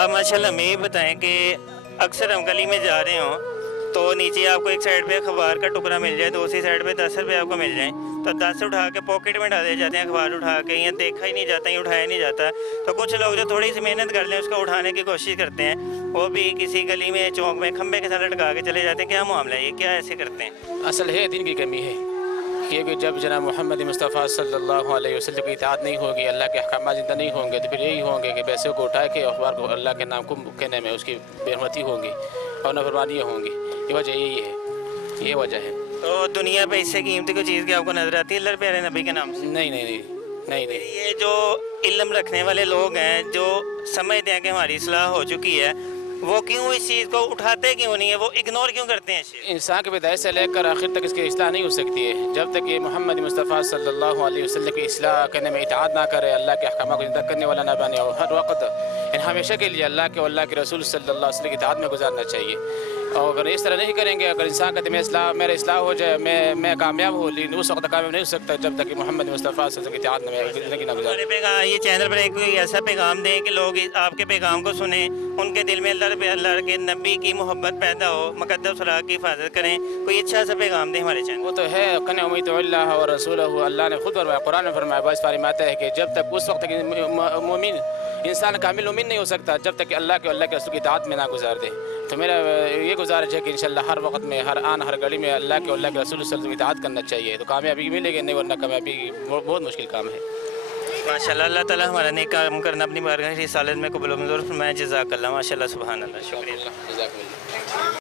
آپ ماشاء اللہ ہمیں یہ بتائیں کہ اکثر ہم گلی میں جا رہے ہوں تو نیچے آپ کو ایک سائڈ پہ اخبار کا ٹکڑا مل جائے، دوسری سائڈ پہ 10 روپے آپ کو مل جائیں تو 10 اٹھا کے پاکٹ میں ڈالے جاتے ہیں، اخبار اٹھا کے یا دیکھا ہی نہیں جاتا، یا اٹھایا نہیں جاتا۔ تو کچھ لوگ جو تھوڑی سی محنت کر لیں اس کو اٹھانے کی کوشش کرتے ہیں، وہ بھی کسی گلی میں چوک میں کھمبے کے ساتھ لٹکا کے چلے جاتے ہیں۔ کیا معاملہ ہے یہ، کیا ایسے کرتے ہیں؟ اصل ہے دین کی کمی ہے، کیونکہ جب جناب محمد مصطفیٰ صلی اللہ علیہ وسلم کی اطاعت نہیں ہوگی، اللہ کے احکامات زندہ نہیں ہوں گے، تو پھر یہی ہوں گے کہ پیسے کو اٹھا کے اخبار کو اللہ کے نام کو کہنے میں اس کی بے حرمتی ہوگی اور نافرمانیاں ہوں گی۔ یہ وجہ یہی ہے، یہ وجہ ہے۔ تو دنیا پہ اس سے قیمتی کوئی چیز کی آپ کو نظر آتی ہے اللہ پیارے نبی کے نام سے؟ نہیں نہیں نہیں نہیں نہیں۔ یہ جو علم رکھنے والے لوگ ہیں جو سمجھتے ہیں کہ ہماری اصلاح ہو چکی ہے، وہ کیوں اس چیز کو اٹھاتے کیوں نہیں ہے، وہ اگنور کیوں کرتے ہیں؟ انسان کے پیدائش سے لے کر آخر تک اس کی اصلاح نہیں ہو سکتی ہے جب تک یہ محمد مصطفیٰ صلی اللہ علیہ وسلم کی اصلاح کرنے میں اطاعت نہ کرے، اللہ کے احکامات کو زندہ کرنے والا نہ بنے، اور ہر وقت ہمیشہ کے لیے اللہ کے اور اللہ کے رسول صلی اللہ علیہ وسلم کی اطاعت میں گزارنا چاہیے۔ اور اگر اس طرح نہیں کریں گے، اگر انسان کہتے ہیں میرا اصلاح ہو جائے، میں کامیاب ہوں، لیکن اس وقت کامیاب نہیں ہو سکتا جب تک کہ محمد مصطفیٰ صلی اللہ علیہ وسلم کی اطاعت میں زندگی نہ گزارے۔ یہ چینل پر ایک کوئی ایسا پیغام دیں کہ لوگ آپ کے پیغام کو سنیں، ان کے دل میں اللہ کے نبی کی محبت پیدا ہو، مقدس خوراک کی حفاظت کریں، کوئی اچھا سا پیغام دیں ہمارے چینل۔ وہ تو ہے قن امیت اللہ اور رسولہ، اللہ نے خود فرمایا، قرآن میں فرمایا، باعث فرماتا ہے کہ جب تک اس وقت تک مومن انسان کامل مومن نہیں ہو سکتا جب تک کہ اللہ کے رسول کی اطاعت میں نہ گزار دے۔ تو میرا یہ گزارش ہے کہ انشاءاللہ ہر وقت میں، ہر آن ہر گھڑی میں اللہ کے رسول صلی اللہ علیہ وسلم کی اطاعت کرنا چاہیے، تو کامیابی ملے گی، نہیں ورنہ کامیابی بہت مشکل کام ہے۔ ماشاءاللہ اللہ تعالیٰ ہمارا نیک کام کرنا اپنی بارگاہ کی رسالت میں قبول و منظور فرمائے۔ جزاک اللہ، ماشاءاللہ، سبحان اللہ، شکریہ۔ جزاک اللہ۔